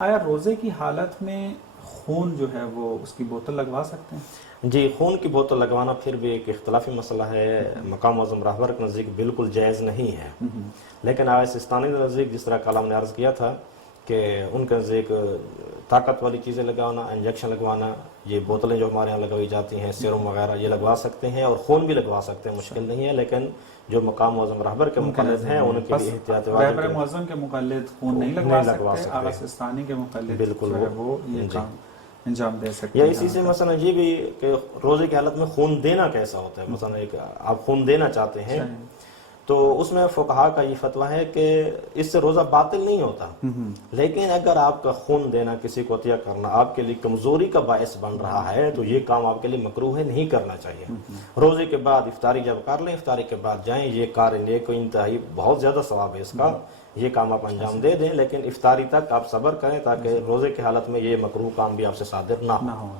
آیا روزے کی حالت میں خون جو ہے وہ اس کی بوتل لگوا سکتے ہیں؟ جی، خون کی بوتل لگوانا پھر بھی ایک اختلافی مسئلہ ہے۔ مقام معظم رہبر کے نزدیک بالکل جائز نہیں ہے، لیکن آیا سستانی کے نزدیک جس طرح کل ہم نے عرض کیا تھا کہ ان کے نزدیک طاقت والی چیزیں لگوانا، انجیکشن لگوانا، یہ بوتلیں جو ہمارے یہاں لگوائی جاتی ہیں، سیروم وغیرہ، یہ لگوا سکتے ہیں اور خون بھی لگوا سکتے ہیں، مشکل نہیں ہے، لیکن جو مقام معظم رہبر کے مقلد ہیں ان کے لیے احتیاط واجب رہبر ہے۔ معظم کے مقلد خون نہیں لگوا سکتے، آغا سستانی کے مقلد بالکل جو ہے وہ یہ کام انجام دے سکتے یا ہیں۔ اسی سے مثلا یہ بھی کہ روزے کی حالت میں خون دینا کیسا ہوتا ہے، مثلا ایک آپ خون دینا چاہتے ہیں تو اس میں فقہا کا یہ فتویٰ ہے کہ اس سے روزہ باطل نہیں ہوتا، لیکن اگر آپ کا خون دینا، کسی کو عطیہ کرنا آپ کے لیے کمزوری کا باعث بن رہا ہے تو یہ کام آپ کے لیے مکروہ ہے، نہیں کرنا چاہیے۔ روزے کے بعد افطاری جب کر لیں، افطاری کے بعد جائیں، یہ کار نیک و انتہائی بہت زیادہ ثواب ہے اس کا، یہ کام آپ انجام دے دیں، لیکن افطاری تک آپ صبر کریں تاکہ روزے کی حالت میں یہ مکروہ کام بھی آپ سے صادر نہ ہو۔